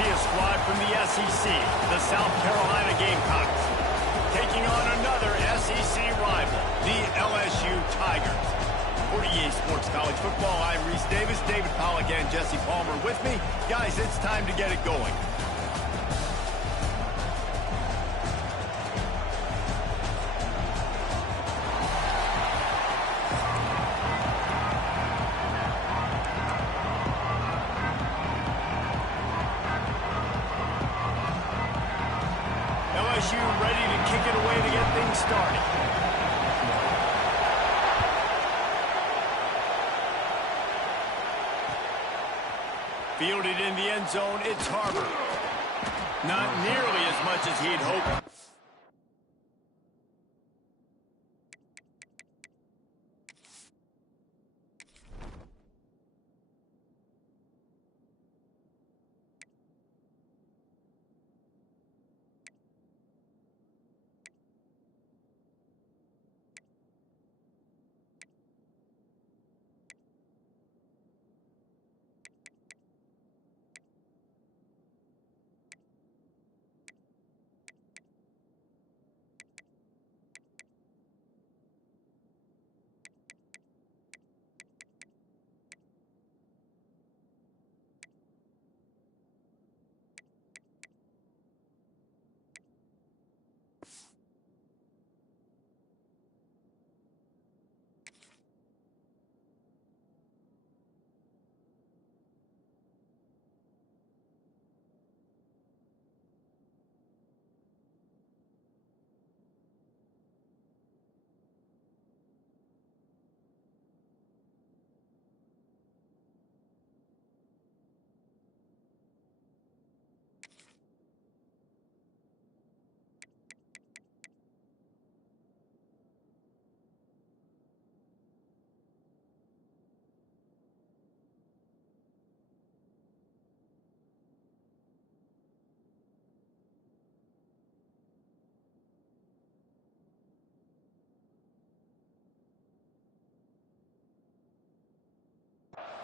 see a squad from the SEC, the South Carolina Gamecocks, taking on another SEC rival, the LSU Tigers. For EA Sports College Football, I'm Reese Davis, David Pollack, and Jesse Palmer with me. Guys, it's time to get it going. LSU ready to kick it away to get things started. Fielded in the end zone, it's Harbor. Not nearly as much as he'd hoped.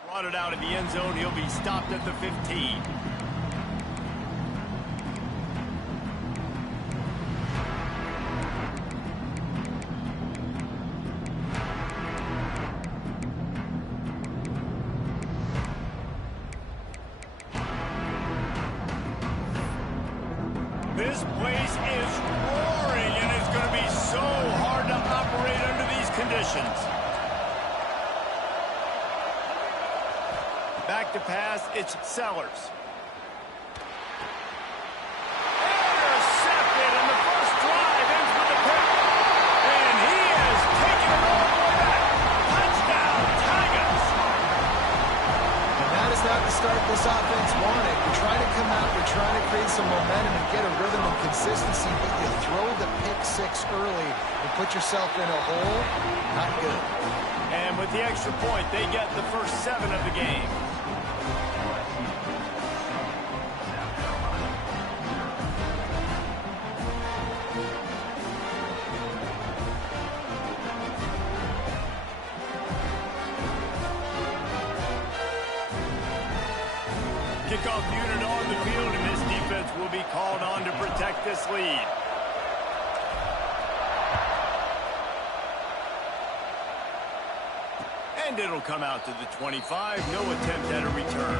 Brought it out of the end zone. He'll be stopped at the 15. This place is roaring, and it's going to be so hard to operate under these conditions. Back to pass, it's Sellers. Intercepted, and the first drive ends with a pick. And he has taken it all the way back. Touchdown, Tigers! And that is not the start this offense wanted. You're trying to come out, you're trying to create some momentum and get a rhythm and consistency, but you throw the pick six early and put yourself in a hole. Not good. And with the extra point, they get the first 7 of the game. Kickoff unit on the field, and this defense will be called on to protect this lead. And it'll come out to the 25. No attempt at a return.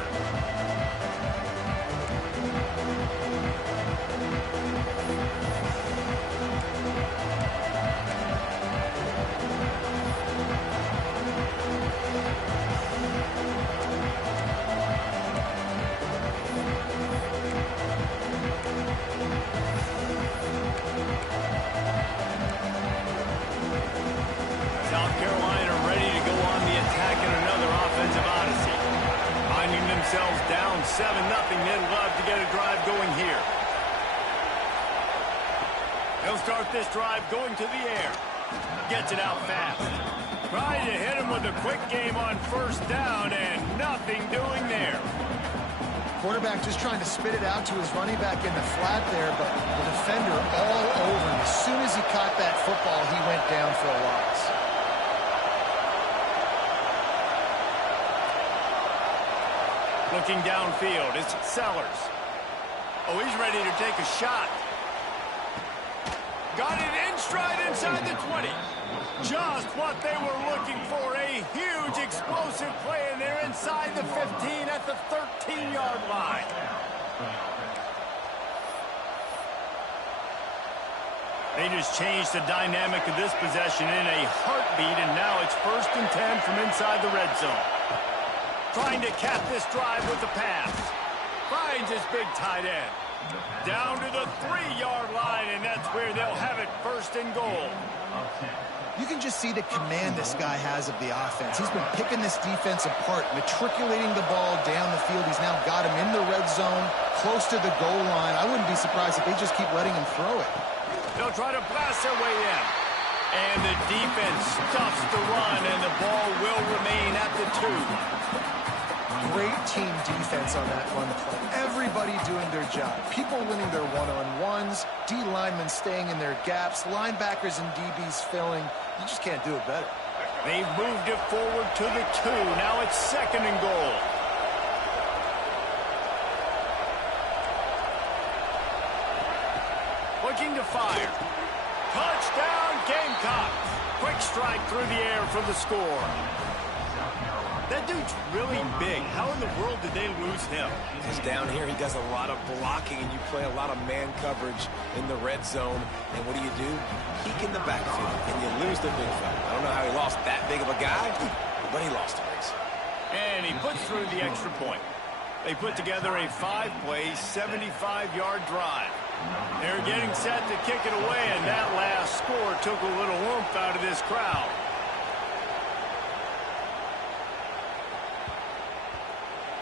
South Carolina ready to go on the attack in another offensive odyssey. Finding themselves down 7-0, they'd love to get a drive going here. They'll start this drive going to the air. Gets it out fast. Trying to hit him with a quick game on first down, and nothing doing there. Quarterback just trying to spit it out to his running back in the flat there, but the defender all over him. As soon as he caught that football, he went down for a loss. Looking downfield, it's Sellers. Oh, he's ready to take a shot. Got it in stride inside the 20. Just what they were looking for. A huge explosive play, and they're inside the 15 at the 13-yard line. They just changed the dynamic of this possession in a heartbeat, and now it's 1st and 10 from inside the red zone. Trying to cap this drive with the pass. Finds his big tight end. Down to the 3-yard line, and that's where they'll have it 1st and goal. You can just see the command this guy has of the offense. He's been picking this defense apart, matriculating the ball down the field. He's now got him in the red zone, close to the goal line. I wouldn't be surprised if they just keep letting him throw it. They'll try to blast their way in. And the defense stuffs the run, and the ball will remain at the 2. Great team defense on that run play. Everybody doing their job. People winning their one-on-ones, D linemen staying in their gaps, linebackers and DBs filling. You just can't do it better. They've moved it forward to the 2. Now it's 2nd and goal. Looking to fire. Touchdown, Gamecocks. Quick strike through the air for the score. That dude's really big. How in the world did they lose him? Because down here he does a lot of blocking, and you play a lot of man coverage in the red zone. And what do? Peek in the backfield, and you lose the big fella. I don't know how he lost that big of a guy, but he lost him. And he puts through the extra point. They put together a 5-play, 75-yard drive. They're getting set to kick it away, and that last score took a little oomph out of this crowd.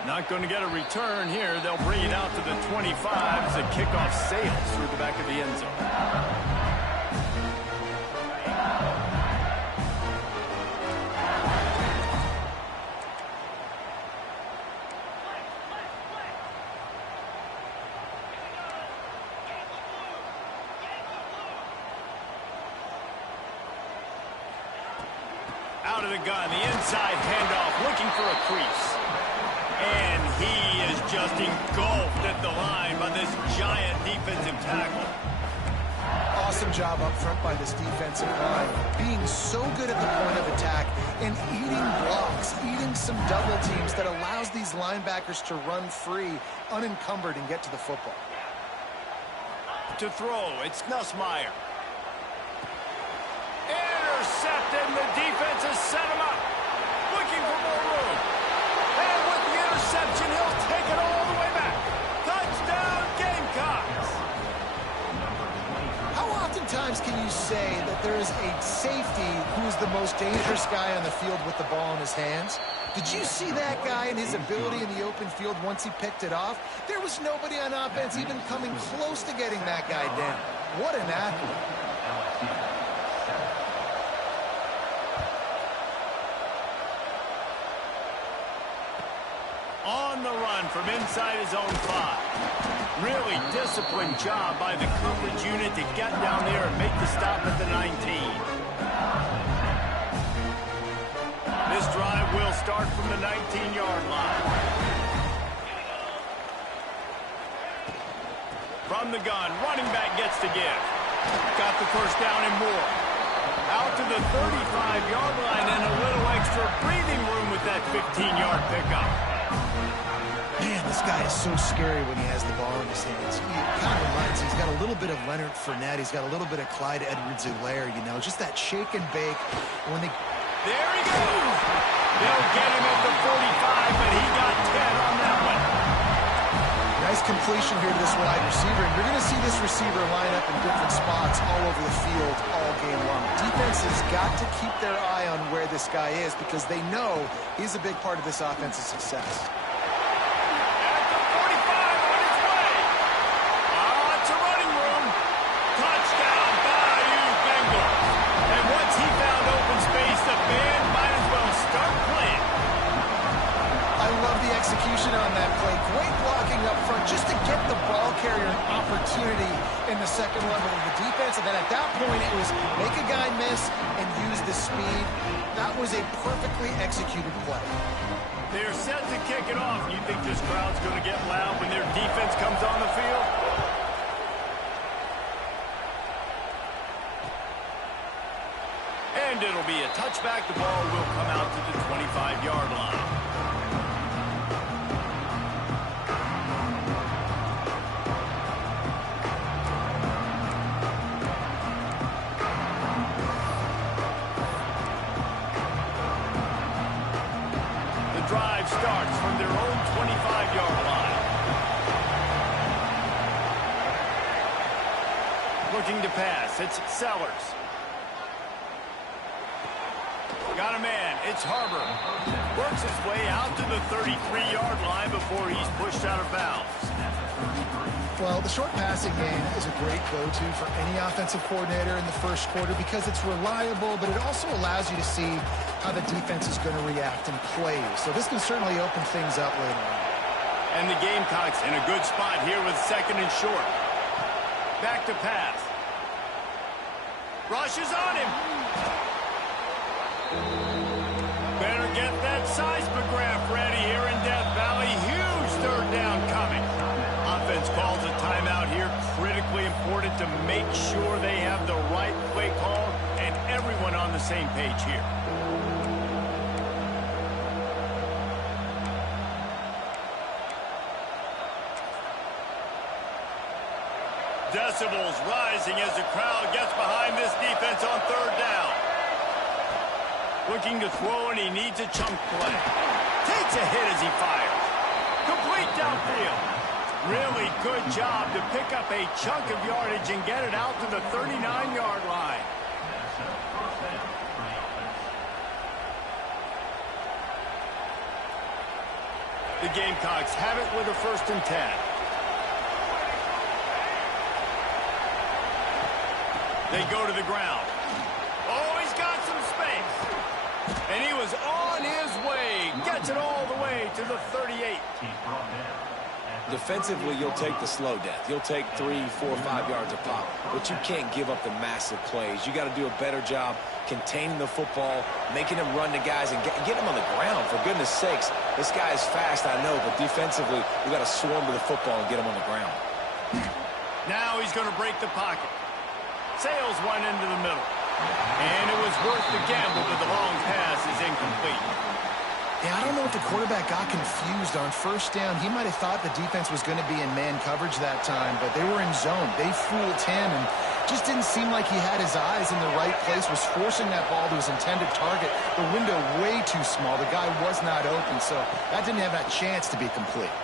Not going to get a return here. They'll bring it out to the 25 as the kickoff sails through the back of the end zone. Out of the gun, the inside handoff, looking for a crease. And he is just engulfed at the line by this giant defensive tackle. Awesome job up front by this defensive line, being so good at the point of attack and eating blocks, eating some double teams that allows these linebackers to run free, unencumbered, and get to the football. To throw, it's Nussmeier. Intercepted, and the defense has set him up. Looking for more room. And with the interception, he'll take it all the way back. Touchdown, Gamecocks. How oftentimes can you say that there is a safety who is the most dangerous guy on the field with the ball in his hands? Did you see that guy and his ability in the open field once he picked it off? There was nobody on offense even coming close to getting that guy down. What an athlete. On the run from inside his own 5. Really disciplined job by the coverage unit to get down there and make the stop at the 19. This drive will start from the 19-yard line. From the gun, running back gets to give. Got the first down and more. Out to the 35-yard line and a little extra breathing room with that 15-yard pickup. Man, this guy is so scary when he has the ball in his hands. He kind of reminds me, he's got a little bit of Leonard Fournette. He's got a little bit of Clyde Edwards-Helaire, you know, just that shake and bake. When they... There he goes! They'll get him at the 45, but he got 10 on that one. Nice completion here to this wide receiver, and you're going to see this receiver line up in different spots all over the field all game long. Defense has got to keep their eye on where this guy is because they know he's a big part of this offense's success. Execution on that play. Great blocking up front just to get the ball carrier an opportunity in the second level of the defense. And then at that point, it was make a guy miss and use the speed. That was a perfectly executed play. They're set to kick it off. You think this crowd's going to get loud when their defense comes on the field? And it'll be a touchback. The ball will come out to the 25-yard line. The drive starts from their own 25-yard line. Looking to pass. It's Sellers. Got a man. It's Harbor. Works his way out to the 33-yard line before he's pushed out of bounds. Well, the short passing game is a great go-to for any offensive coordinator in the first quarter because it's reliable, but it also allows you to see how the defense is going to react and play. So this can certainly open things up later on. And the Gamecocks in a good spot here with second and short. Back to pass. Rush is on him. Better get that seismograph ready here in Death Valley. Huge third down coming. Offense calls a timeout here. Critically important to make sure they have the right play call and everyone on the same page here. Decibels rising as the crowd gets behind this defense on third down. Looking to throw, and he needs a chunk play. Takes a hit as he fires. Complete downfield. Really good job to pick up a chunk of yardage and get it out to the 39-yard line. The Gamecocks have it with a 1st and 10. They go to the ground. Oh, he's got some space. And he was on his way. Gets it all the way to the 38. Defensively, you'll take the slow death. You'll take 3, 4, 5 yards a pop. But you can't give up the massive plays. You got to do a better job containing the football, making him run to guys, and get him on the ground. For goodness sakes, this guy is fast, I know, but defensively, we got to swarm to the football and get him on the ground. Now he's going to break the pocket. Sails one into the middle. And it was worth the gamble, but the long pass is incomplete. Yeah, I don't know if the quarterback got confused on 1st down. He might have thought the defense was going to be in man coverage that time, but they were in zone. They fooled him and just didn't seem like he had his eyes in the right place, was forcing that ball to his intended target. The window way too small. The guy was not open, so that didn't have that chance to be complete.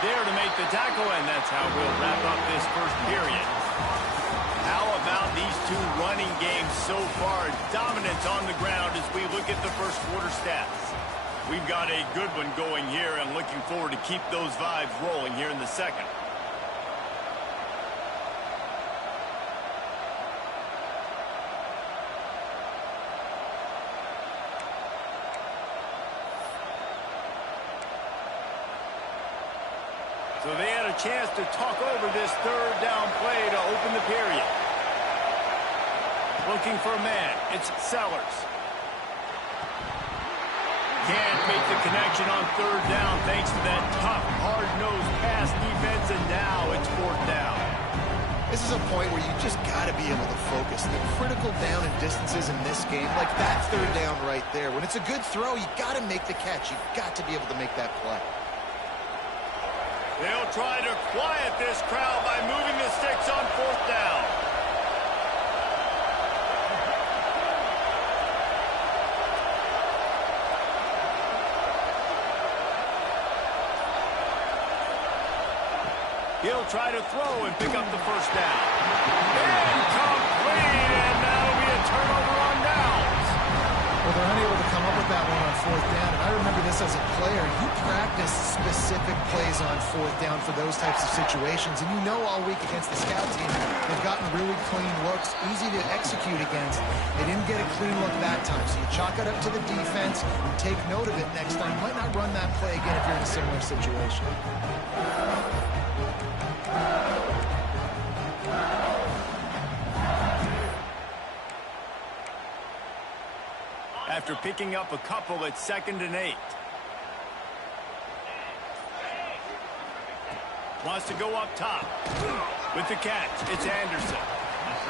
There to make the tackle, and that's how we'll wrap up this first period. How about these two running games so far? Dominance on the ground as we look at the first quarter stats. We've got a good one going here and looking forward to keep those vibes rolling here in the second. So they had a chance to talk over this third down play to open the period. Looking for a man. It's Sellers. Can't make the connection on third down thanks to that tough, hard-nosed pass defense, and now it's 4th down. This is a point where you just got to be able to focus. The critical down and distances in this game, like that third down right there. When it's a good throw, you got to make the catch. You've got to be able to make that play. They'll try to quiet this crowd by moving the sticks on 4th down. He'll try to throw and pick up the 1st down. Incomplete, and that'll be a turnover on downs. Well, they're unable to come up with that one on 4th down, and I remember this as a player. You practice specific plays on 4th down for those types of situations, and you know all week against the scout team, they've gotten really clean looks, easy to execute against. They didn't get a clean look that time, so you chalk it up to the defense and take note of it next time. You might not run that play again if you're in a similar situation. After picking up a couple at 2nd and 8. Wants to go up top. With the catch, it's Anderson.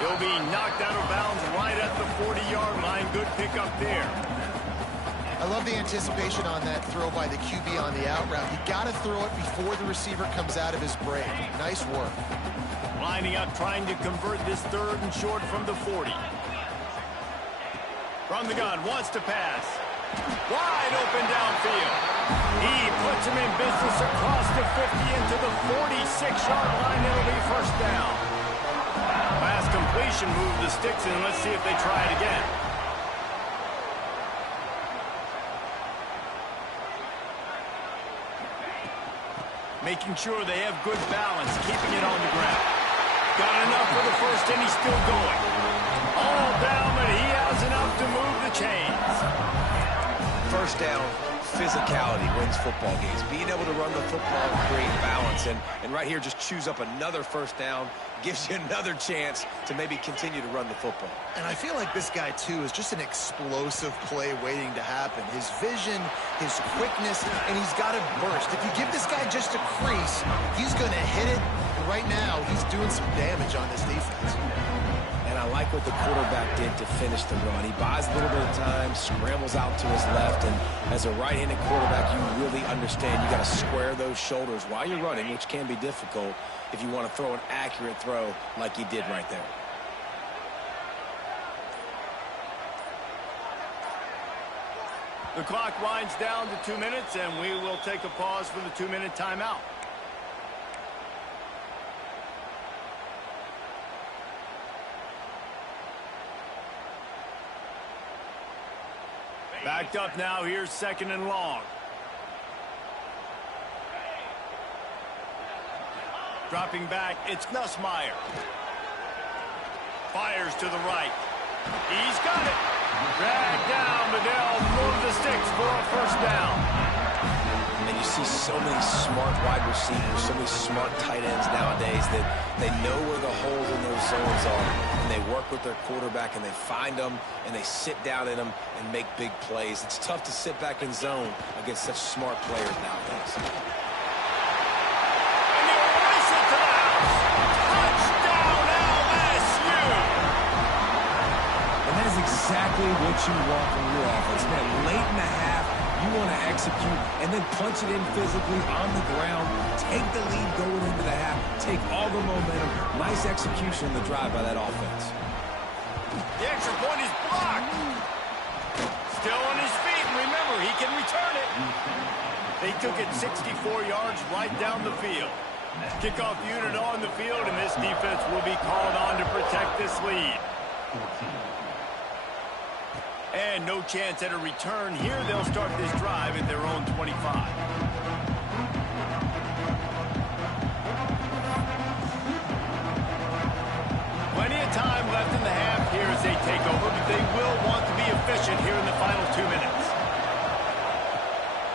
He'll be knocked out of bounds right at the 40-yard line. Good pickup there. I love the anticipation on that throw by the QB on the out route. You got to throw it before the receiver comes out of his break. Nice work. Lining up, trying to convert this 3rd and short from the 40. From the gun, wants to pass. Wide open downfield. He puts him in business across the 50 into the 46-yard line. It'll be first down. Pass completion, move the sticks in. Let's see if they try it again. Making sure they have good balance, keeping it on the ground. Got enough for the first, and he's still going. All down, but he has enough to move the chains. First down, physicality wins football games. Being able to run the football and create balance. And right here, just choose up another first down. Gives you another chance to maybe continue to run the football. And I feel like this guy, too, is just an explosive play waiting to happen. His vision, his quickness, and he's got to burst. If you give this guy just a crease, he's going to hit it. And right now, he's doing some damage on this defense. And I like what the quarterback did to finish the run. He buys a little bit of time, scrambles out to his left, and as a right-handed quarterback, you really understand you got to square those shoulders while you're running, which can be difficult if you want to throw an accurate throw like he did right there. The clock winds down to 2 minutes, and we will take a pause for the 2-minute timeout. Backed up now. Here's 2nd and long. Dropping back, it's Nussmeier. Fires to the right. He's got it. Dragged down, but they'll move the sticks for a first down. And you see so many smart wide receivers, so many smart tight ends nowadays that they know where the holes in those zones are, and they work with their quarterback, and they find them, and they sit down in them and make big plays. It's tough to sit back in zone against such smart players nowadays. Exactly what you want from your offense. Man, late in the half, you want to execute and then punch it in physically on the ground, take the lead going into the half, take all the momentum. Nice execution on the drive by that offense. The extra point is blocked. Still on his feet, and remember, he can return it. They took it 64 yards right down the field. Kickoff unit on the field, and this defense will be called on to protect this lead. And no chance at a return here. They'll start this drive at their own 25. Plenty of time left in the half here as they take over, but they will want to be efficient here in the final 2 minutes.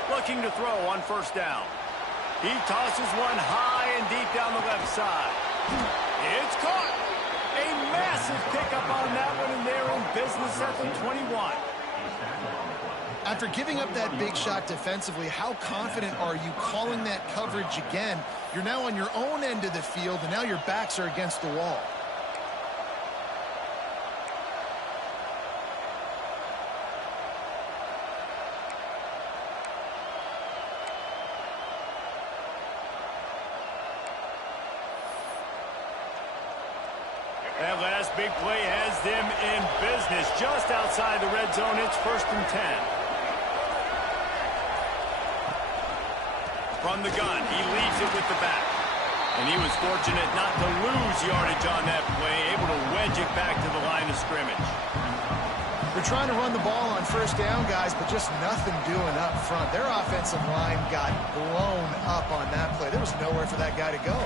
Looking to throw on first down. He tosses one high and deep down the left side. It's caught. A massive pickup on that one, and they're in business at the 21. After giving up that big shot defensively, how confident are you calling that coverage again? You're now on your own end of the field, and now your backs are against the wall. That last big play has them in business just outside the red zone. It's 1st and 10. From the gun, he leaves it with the back. And he was fortunate not to lose yardage on that play, able to wedge it back to the line of scrimmage. They're trying to run the ball on first down, guys, but just nothing doing up front. Their offensive line got blown up on that play. There was nowhere for that guy to go.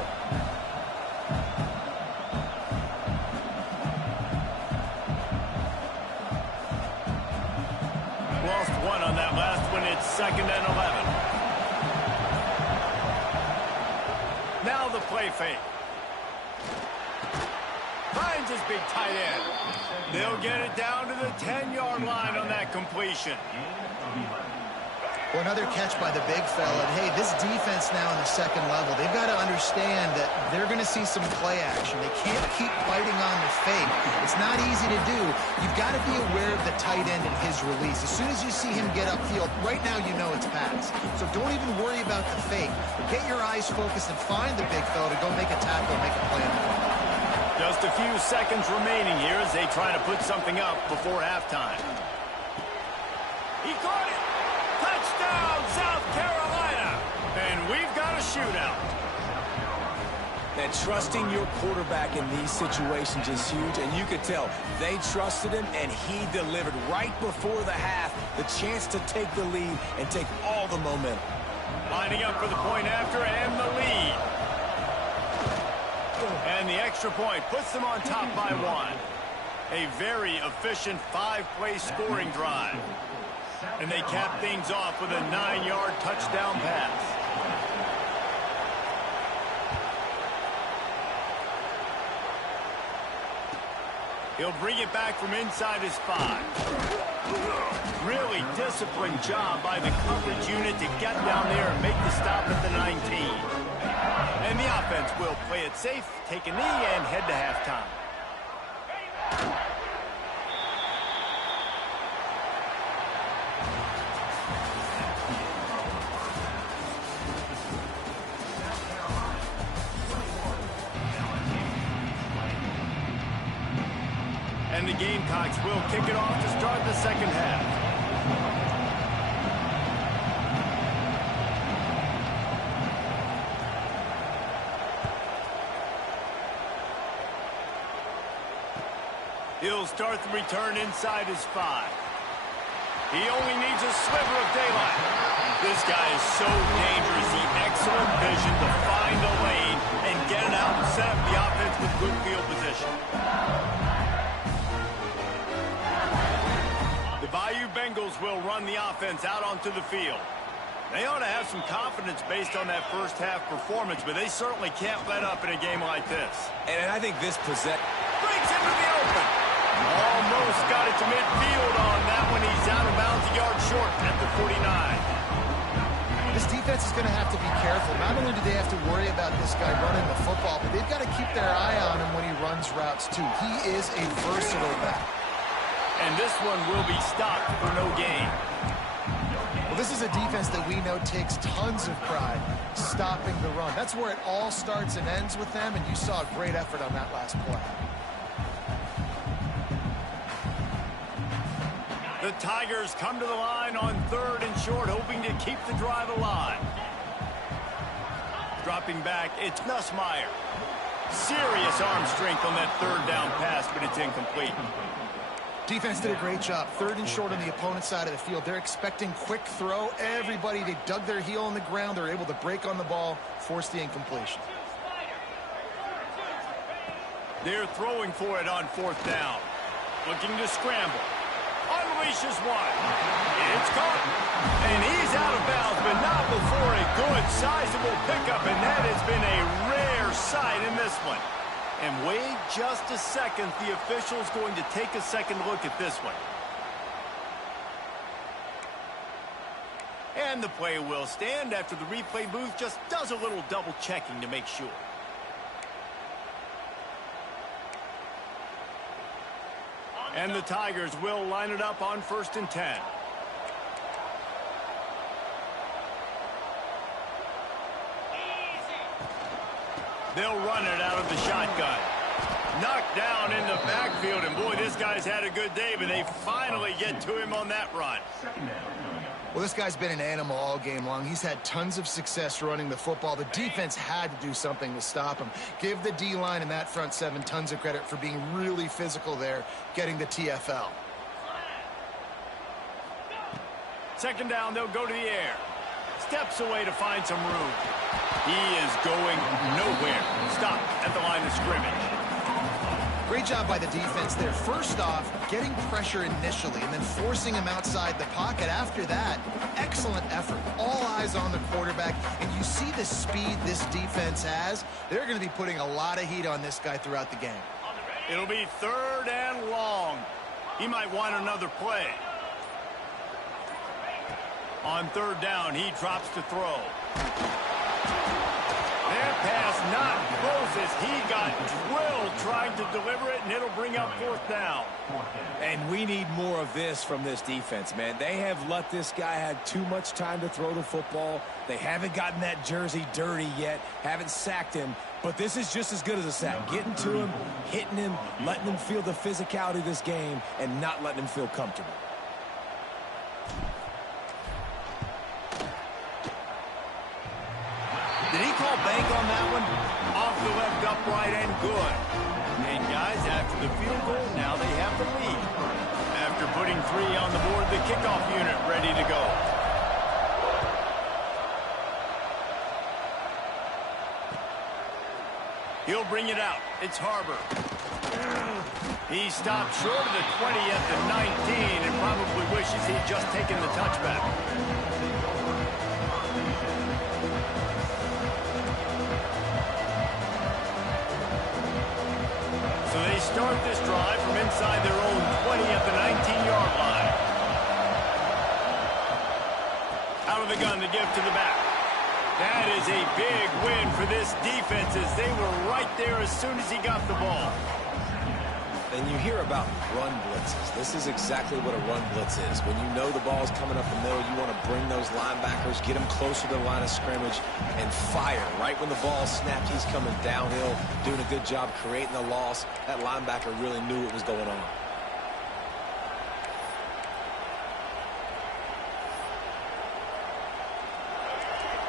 Lost one on that last one. It's 2nd and 11. Now the play fake. Finds his big tight end. They'll get it down to the 10-yard line on that completion. Well, another catch by the big fella. And, hey, this defense now in the second level, they've got to understand that they're going to see some play action. They can't keep biting on the fake. It's not easy to do. You've got to be aware of the tight end and his release. As soon as you see him get upfield, right now you know it's pass. So don't even worry about the fake. Get your eyes focused and find the big fella to go make a tackle and make a play on the ball. Just a few seconds remaining here as they try to put something up before halftime. He caught it! Touchdown, South Carolina! And we've got a shootout. And trusting your quarterback in these situations is huge, and you could tell they trusted him, and he delivered right before the half, the chance to take the lead and take all the momentum. Lining up for the point after and the lead. And the extra point puts them on top by one. A very efficient 5-play scoring drive. And they cap things off with a 9-yard touchdown pass. He'll bring it back from inside his 5. Really disciplined job by the coverage unit to get down there and make the stop at the 19. And the offense will play it safe, take a knee, and head to halftime. And the Gamecocks will kick it off to start the second half. He'll start the return inside his 5. He only needs a sliver of daylight. This guy is so dangerous. He excellent vision to find a lane and get it out and set up the offense with good field position. The Bayou Bengals will run the offense out onto the field. They ought to have some confidence based on that first half performance, but they certainly can't let up in a game like this. And I think this brings him to the open. Almost got it to midfield on that one. He's out of bounds, a yard short at the 49. This defense is going to have to be careful. Not only do they have to worry about this guy running the football, but they've got to keep their eye on him when he runs routes too. He is a versatile back. And this one will be stopped for no gain. Well, this is a defense that we know takes tons of pride stopping the run. That's where it all starts and ends with them, and you saw a great effort on that last play. The Tigers come to the line on 3rd and short, hoping to keep the drive alive. Dropping back, it's Nussmeier. Serious arm strength on that 3rd down pass, but it's incomplete. Defense did a great job. 3rd and short on the opponent's side of the field. They're expecting quick throw. Everybody, they dug their heel on the ground. They're able to break on the ball, force the incompletion. They're throwing for it on 4th down. Looking to scramble. Unleashes one. It's caught. And he's out of bounds, but not before a good, sizable pickup. And that has been a rare sight in this one. And wait just a second. The official's going to take a second look at this one. And the play will stand after the replay booth just does a little double checking to make sure. And the Tigers will line it up on 1st and 10. They'll run it out of the shotgun. Knocked down in the backfield, and boy, this guy's had a good day, but they finally get to him on that run. Well, this guy's been an animal all game long. He's had tons of success running the football. The defense had to do something to stop him. Give the D-line and that front 7 tons of credit for being really physical there, getting the TFL. 2nd down, they'll go to the air. Steps away to find some room. He is going nowhere. Stop at the line of scrimmage. Great job by the defense there. First off, getting pressure initially and then forcing him outside the pocket. After that, excellent effort. All eyes on the quarterback. And you see the speed this defense has. They're going to be putting a lot of heat on this guy throughout the game. It'll be 3rd and long. He might want another play. On third down, he drops to throw. That pass not close as he got drilled trying to deliver it, and it'll bring up fourth down. And we need more of this from this defense, man. They have let this guy have too much time to throw the football. They haven't gotten that jersey dirty yet, haven't sacked him. But this is just as good as a sack. Getting to him, hitting him, letting him feel the physicality of this game, and not letting him feel comfortable. Did he call bank on that one? Off the left upright and good. And guys, after the field goal, now they have the lead. After putting 3 on the board, the kickoff unit ready to go. He'll bring it out. It's Harbor. He stopped short of the 20 at the 19 and probably wishes he'd just taken the touchback. So they start this drive from inside their own 20 at the 19-yard line. Out of the gun to give to the back. That is a big win for this defense as they were right there as soon as he got the ball. And you hear about run blitzes. This is exactly what a run blitz is. When you know the ball's coming up the middle, you want to bring those linebackers, get them closer to the line of scrimmage, and fire. Right when the ball snapped, he's coming downhill, doing a good job creating the loss. That linebacker really knew what was going on.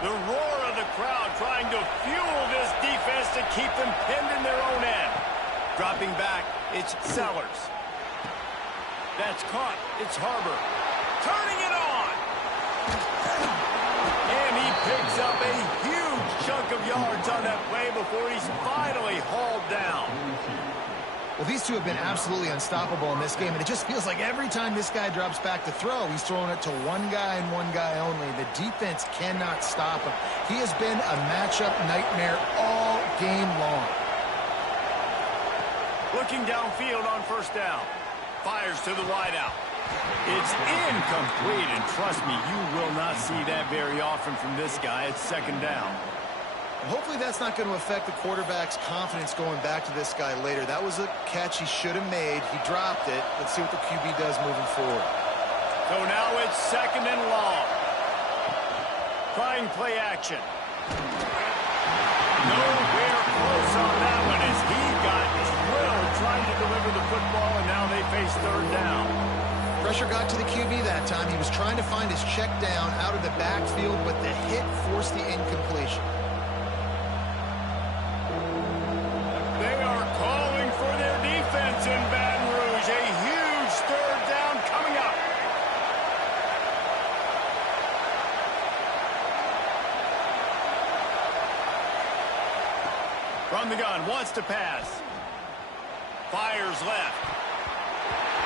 The roar of the crowd trying to fuel this defense to keep them pinned in their own end. Dropping back, it's Sellers. That's caught. It's Harbor. Turning it on. And he picks up a huge chunk of yards on that play before he's finally hauled down. Well, these two have been absolutely unstoppable in this game, and it just feels like every time this guy drops back to throw, he's throwing it to one guy and one guy only. The defense cannot stop him. He has been a matchup nightmare all game long. Looking downfield on first down. Fires to the wideout. It's incomplete, and trust me, you will not see that very often from this guy. It's second down. Hopefully that's not going to affect the quarterback's confidence going back to this guy later. That was a catch he should have made. He dropped it. Let's see what the QB does moving forward. So now it's second and long. Trying play action. Nowhere close on that one as he got drilled trying to deliver the football, and now they face third down. Pressure got to the QB that time. He was trying to find his check down out of the backfield, but the hit forced the incompletion. In Baton Rouge, a huge third down coming up. From the gun, wants to pass. Fires left.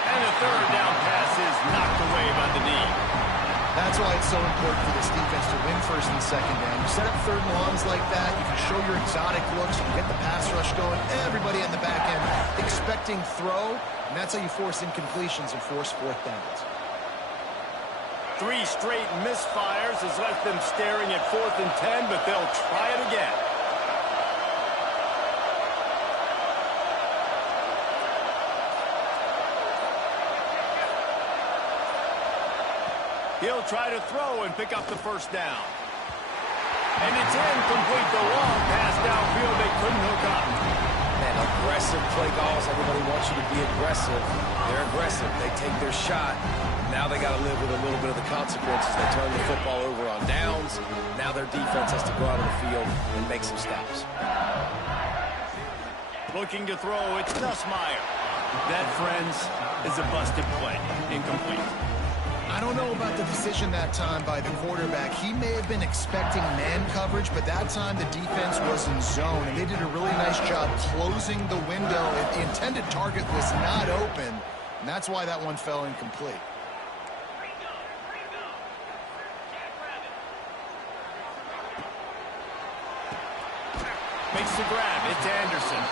And the third down pass is knocked away by the knee. That's why it's so important for this defense to win first and second down. You set up third and longs like that, you can show your exotic looks, you can get the pass rush going, everybody on the back end expecting throw, and that's how you force incompletions and force fourth downs. 3 straight misfires has left them staring at 4th and 10, but they'll try it again. He'll try to throw and pick up the first down. And it's incomplete. The long pass downfield they couldn't hook up. Man, aggressive play calls. Everybody wants you to be aggressive. They're aggressive. They take their shot. Now they got to live with a little bit of the consequences. They turn the football over on downs. Now their defense has to go out on the field and make some stops. Looking to throw, it's Nussmeier. That, friends, is a busted play. Incomplete. I don't know about the decision that time by the quarterback. He may have been expecting man coverage, but that time the defense was in zone, and they did a really nice job closing the window. The intended target was not open, and that's why that one fell incomplete. Makes the grab. It's Anderson.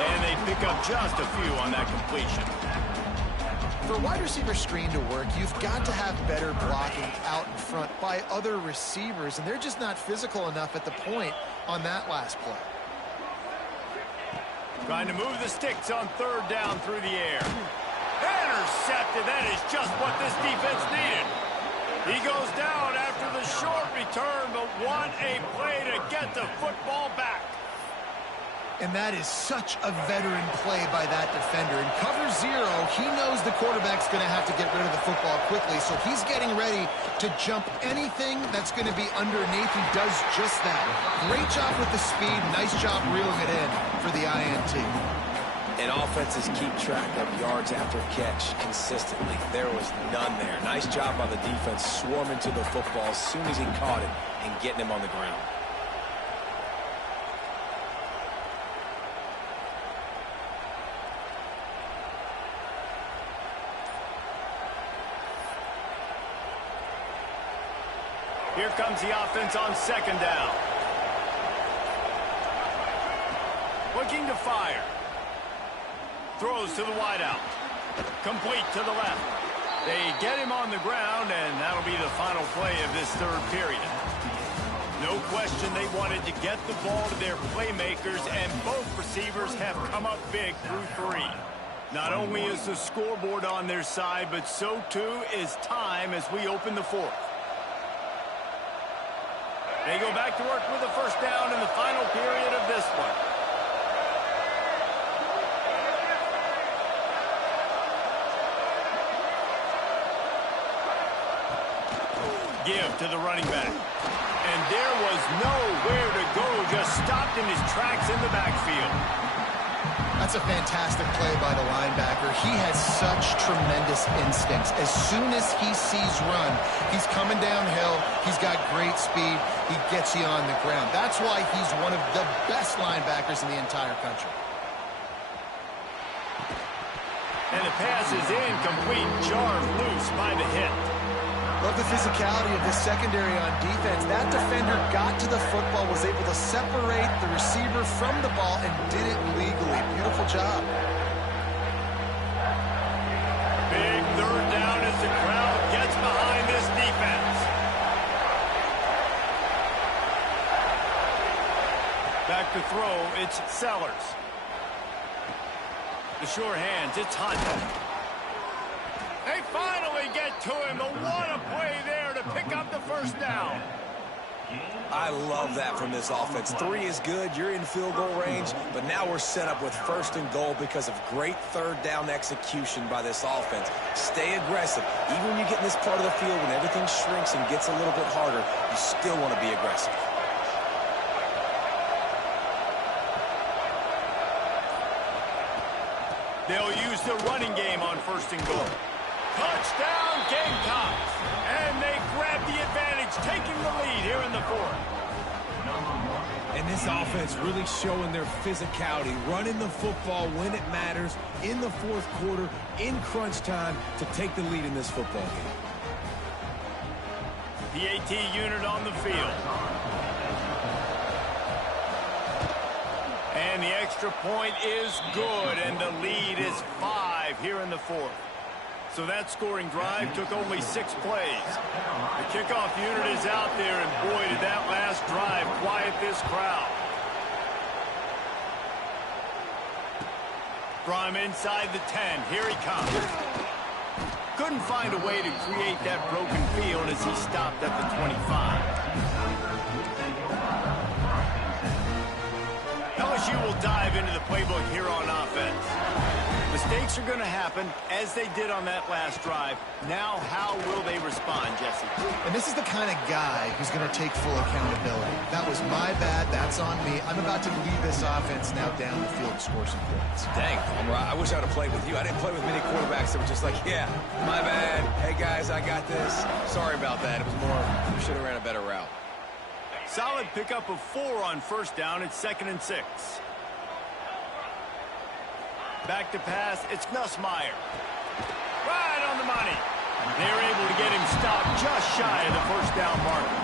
And they pick up just a few on that completion. For a wide receiver screen to work, you've got to have better blocking out in front by other receivers, and they're just not physical enough at the point on that last play. Trying to move the sticks on third down through the air. Intercepted. That is just what this defense needed. He goes down after the short return, but what a play to get the football back. And that is such a veteran play by that defender. In cover zero, he knows the quarterback's going to have to get rid of the football quickly, so he's getting ready to jump anything that's going to be underneath. He does just that. Great job with the speed. Nice job reeling it in for the INT. And offenses keep track of yards after catch consistently. There was none there. Nice job by the defense swarming to the football as soon as he caught it and getting him on the ground. Here comes the offense on second down. Looking to fire. Throws to the wideout. Complete to the left. They get him on the ground, and that'll be the final play of this third period. No question they wanted to get the ball to their playmakers, and both receivers have come up big through three. Not only is the scoreboard on their side, but so too is time as we open the fourth. They go back to work with a first down in the final period of this one. Give to the running back. And there was nowhere to go, just stopped in his tracks in the backfield. That's a fantastic play by the linebacker. He has such tremendous instincts. As soon as he sees run, he's coming downhill. He's got great speed. He gets you on the ground. That's why he's one of the best linebackers in the entire country. And the pass is incomplete, jarred loose by the hit. Love the physicality of this secondary on defense. That defender got to the football, was able to separate the receiver from the ball, and did it legally. Beautiful job. Big third down as the crowd gets behind this defense. Back to throw, it's Sellers. The sure hands, it's Hunt. They finally get to him, but what a play there to pick up the first down. I love that from this offense. 3 is good. You're in field goal range, but now we're set up with first and goal because of great third down execution by this offense. Stay aggressive. Even when you get in this part of the field, when everything shrinks and gets a little bit harder, you still want to be aggressive. They'll use the running game on first and goal. Touchdown, Gamecocks! And they grab the advantage, taking the lead here in the fourth. And this offense really showing their physicality, running the football when it matters, in the fourth quarter, in crunch time, to take the lead in this football game. The AT unit on the field. And the extra point is good, and the lead is 5 here in the fourth. So that scoring drive took only 6 plays. The kickoff unit is out there, and boy, did that last drive quiet this crowd. From inside the 10, here he comes. Couldn't find a way to create that broken field as he stopped at the 25. LSU will dive into the playbook here on offense. Mistakes are going to happen, as they did on that last drive. Now, how will they respond, Jesse? And this is the kind of guy who's going to take full accountability. That was my bad. That's on me. I'm about to lead this offense now down the field to score some points. Dang, I wish I would have played with you. I didn't play with many quarterbacks that were just like, yeah, my bad. Hey, guys, I got this. Sorry about that. It was more, we should have ran a better route. Solid pickup of 4 on first down. It's 2nd and 6. Back to pass, it's Nussmeier. Right on the money. They're able to get him stopped just shy of the first down marker.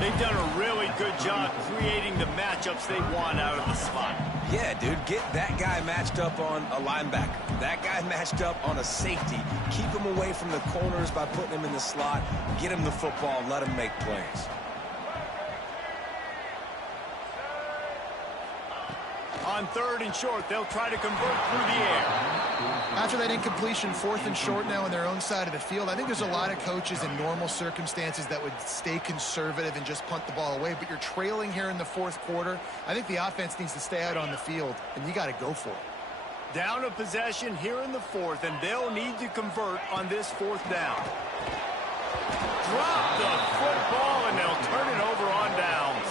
They've done a really good job creating the matchups they want out of the slot. Yeah, dude, get that guy matched up on a linebacker. That guy matched up on a safety. Keep him away from the corners by putting him in the slot. Get him the football, let him make plays. On 3rd and short, they'll try to convert through the air. After that incompletion, 4th and short now on their own side of the field, I think there's a lot of coaches in normal circumstances that would stay conservative and just punt the ball away. But you're trailing here in the 4th quarter. I think the offense needs to stay out on the field, and you got to go for it. Down a possession here in the 4th, and they'll need to convert on this 4th down. Drop the football, and they'll turn it over on downs.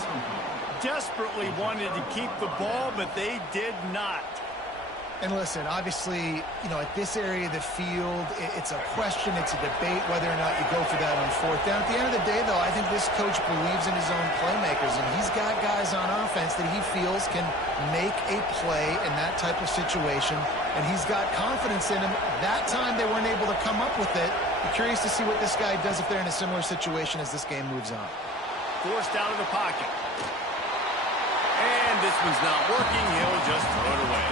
Desperately wanted to keep the ball, but they did not. And listen, obviously, you know, at this area of the field, it's a question, it's a debate whether or not you go for that on 4th down. At the end of the day, though, I think this coach believes in his own playmakers, and he's got guys on offense that he feels can make a play in that type of situation, and he's got confidence in him. That time they weren't able to come up with it. I'm curious to see what this guy does if they're in a similar situation as this game moves on. Forced out of the pocket. And this one's not working. He'll just throw it away.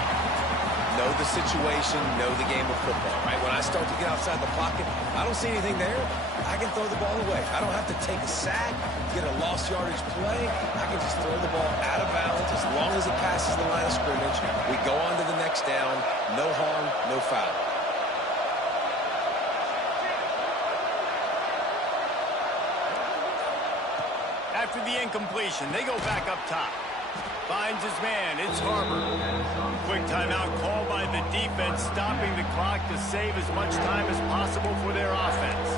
Know the situation, know the game of football, right? When I start to get outside the pocket, I don't see anything there. I can throw the ball away. I don't have to take a sack, get a lost yardage play. I can just throw the ball out of bounds as long as it passes the line of scrimmage. We go on to the next down. No harm, no foul. After the incompletion, they go back up top. Finds his man. It's Harbor. Quick timeout called by the defense, stopping the clock to save as much time as possible for their offense.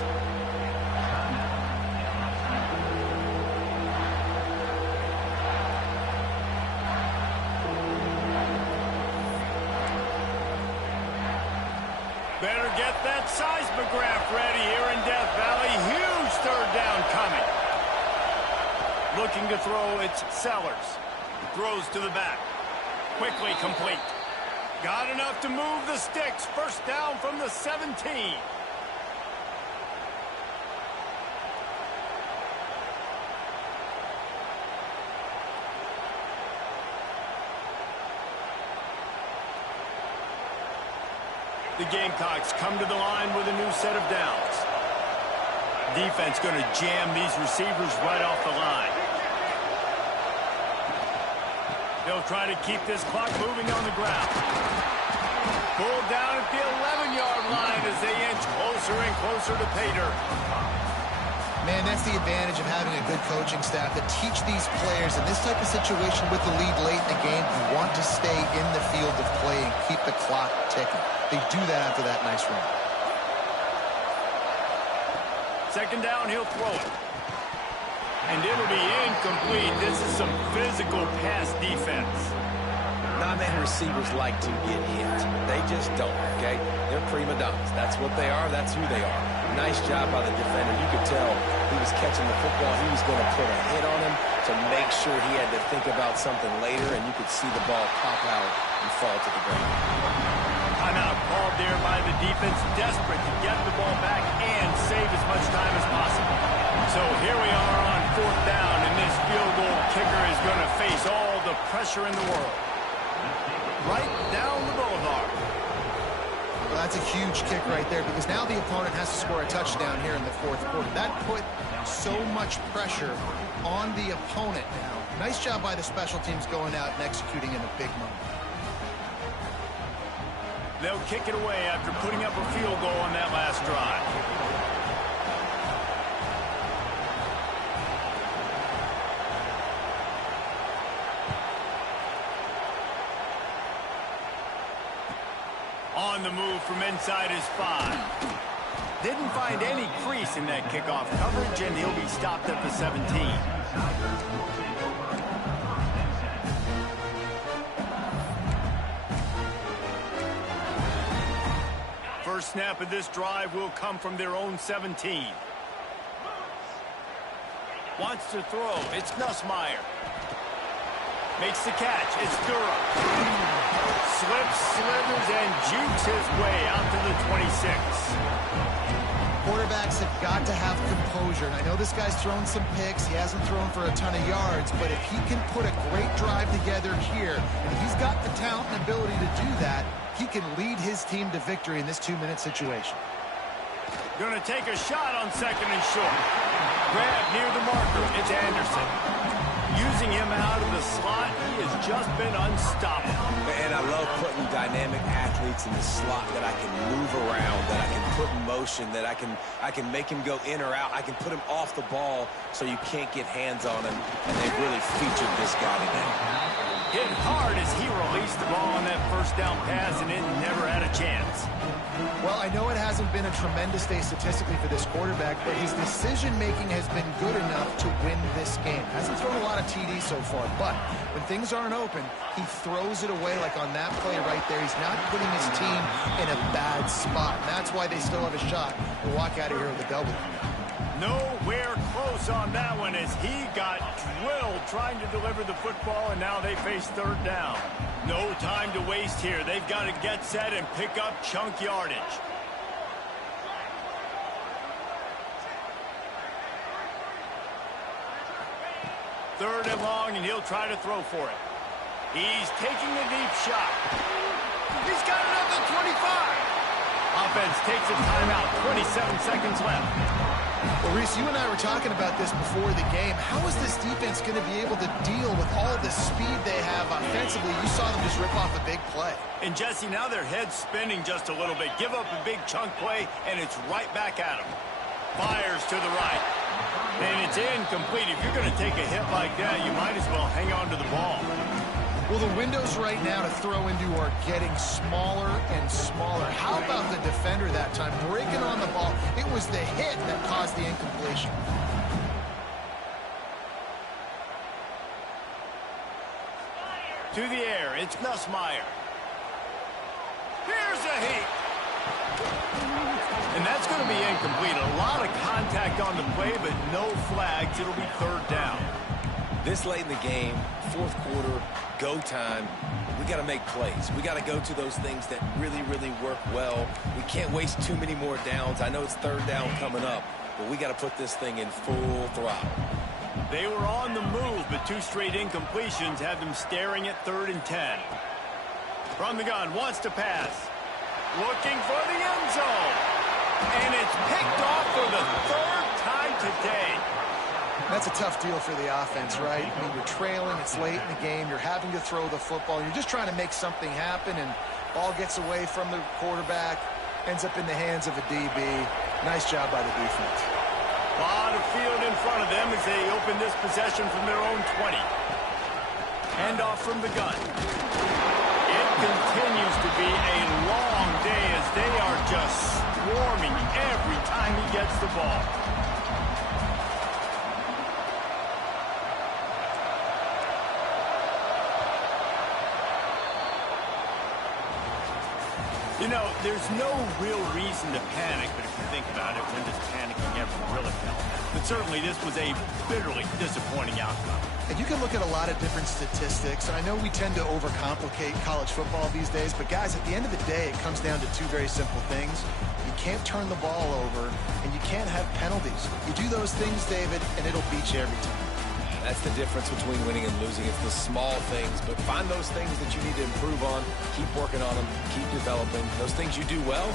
Better get that seismograph ready here in Death Valley. Huge 3rd down coming. Looking to throw, it's Sellers. Throws to the back. Quickly complete. Got enough to move the sticks. 1st down from the 17. The Gamecocks come to the line with a new set of downs. Defense going to jam these receivers right off the line. They'll try to keep this clock moving on the ground. Pulled down at the 11-yard line as they inch closer and closer to pay dirt. Man, that's the advantage of having a good coaching staff that teach these players in this type of situation with the lead late in the game. You want to stay in the field of play and keep the clock ticking. They do that after that nice run. 2nd down, he'll throw it. And it'll be incomplete. This is some physical pass defense. Not many receivers like to get hit. They just don't, okay? They're prima donnas. That's what they are. That's who they are. Nice job by the defender. You could tell he was catching the football. He was going to put a hit on him to make sure he had to think about something later, and you could see the ball pop out and fall to the ground. Timeout called there by the defense, desperate to get the ball back and save as much time as possible. So here we are on 4th down, and this field goal kicker is going to face all the pressure in the world. Right down the boulevard. Well, that's a huge kick right there because now the opponent has to score a touchdown here in the 4th quarter. That put so much pressure on the opponent now. Nice job by the special teams going out and executing in a big moment. They'll kick it away after putting up a field goal on that last drive. On the move from inside his 5. Didn't find any crease in that kickoff coverage, and he'll be stopped at the 17. First snap of this drive will come from their own 17. Wants to throw. It's Nussmeier. Makes the catch. It's Durham. Slips, slithers, and jukes his way out to the 26. Quarterbacks have got to have composure. And I know this guy's thrown some picks. He hasn't thrown for a ton of yards. But if he can put a great drive together here, and he's got the talent and ability to do that, he can lead his team to victory in this 2-minute situation. Going to take a shot on 2nd and short. Grab near the marker. It's Anderson. Using him out of the slot, he has just been unstoppable. And I love putting dynamic athletes in the slot that I can move around, that I can put in motion, that I can make him go in or out. I can put him off the ball so you can't get hands on him. And they've really featured this guy today. Hit hard as he released the ball on that first down pass, and it never had a chance. Well, I know it hasn't been a tremendous day statistically for this quarterback, but his decision-making has been good enough to win this game. Hasn't thrown a lot of TDs so far, but when things aren't open, he throws it away like on that play right there. He's not putting his team in a bad spot. And that's why they still have a shot to walk out of here with a W. Nowhere close on that one as he got drilled trying to deliver the football, and now they face 3rd down. No time to waste here. They've got to get set and pick up chunk yardage. Third and long, and he'll try to throw for it. He's taking a deep shot. He's got it up at 25. Offense takes a timeout. 27 seconds left. Well, Reese, you and I were talking about this before the game. How is this defense going to be able to deal with all the speed they have offensively? You saw them just rip off a big play. And, Jesse, now their head's spinning just a little bit. Give up a big chunk play, and it's right back at them. Fires to the right. And it's incomplete. If you're going to take a hit like that, you might as well hang on to the ball. Well, the windows right now to throw into are getting smaller and smaller. How about the defender that time breaking on the ball? It was the hit that caused the incompletion. To the air, it's Nussmeier. Here's a heat. And that's going to be incomplete. A lot of contact on the play, but no flags. It'll be 3rd down. This late in the game, 4th quarter, go time, we got to make plays. We got to go to those things that really, really work well. We can't waste too many more downs. I know it's 3rd down coming up, but we got to put this thing in full throttle. They were on the move, but 2 straight incompletions had them staring at 3rd and 10. From the gun, wants to pass. Looking for the end zone. And it's picked off for the 3rd time today. That's a tough deal for the offense, right? I mean, you're trailing, it's late in the game, you're having to throw the football, you're just trying to make something happen, and ball gets away from the quarterback, ends up in the hands of a DB. Nice job by the defense. A lot of field in front of them as they open this possession from their own 20. Handoff from the gun. It continues to be a long day as they are just swarming every time he gets the ball. You know, there's no real reason to panic, but if you think about it, when does panicking ever really help? But certainly this was a bitterly disappointing outcome. And you can look at a lot of different statistics, and I know we tend to overcomplicate college football these days, but guys, at the end of the day, it comes down to 2 very simple things. You can't turn the ball over, and you can't have penalties. You do those things, David, and it'll beat you every time. That's the difference between winning and losing. It's the small things, but find those things that you need to improve on, keep working on them, keep developing. Those things you do well,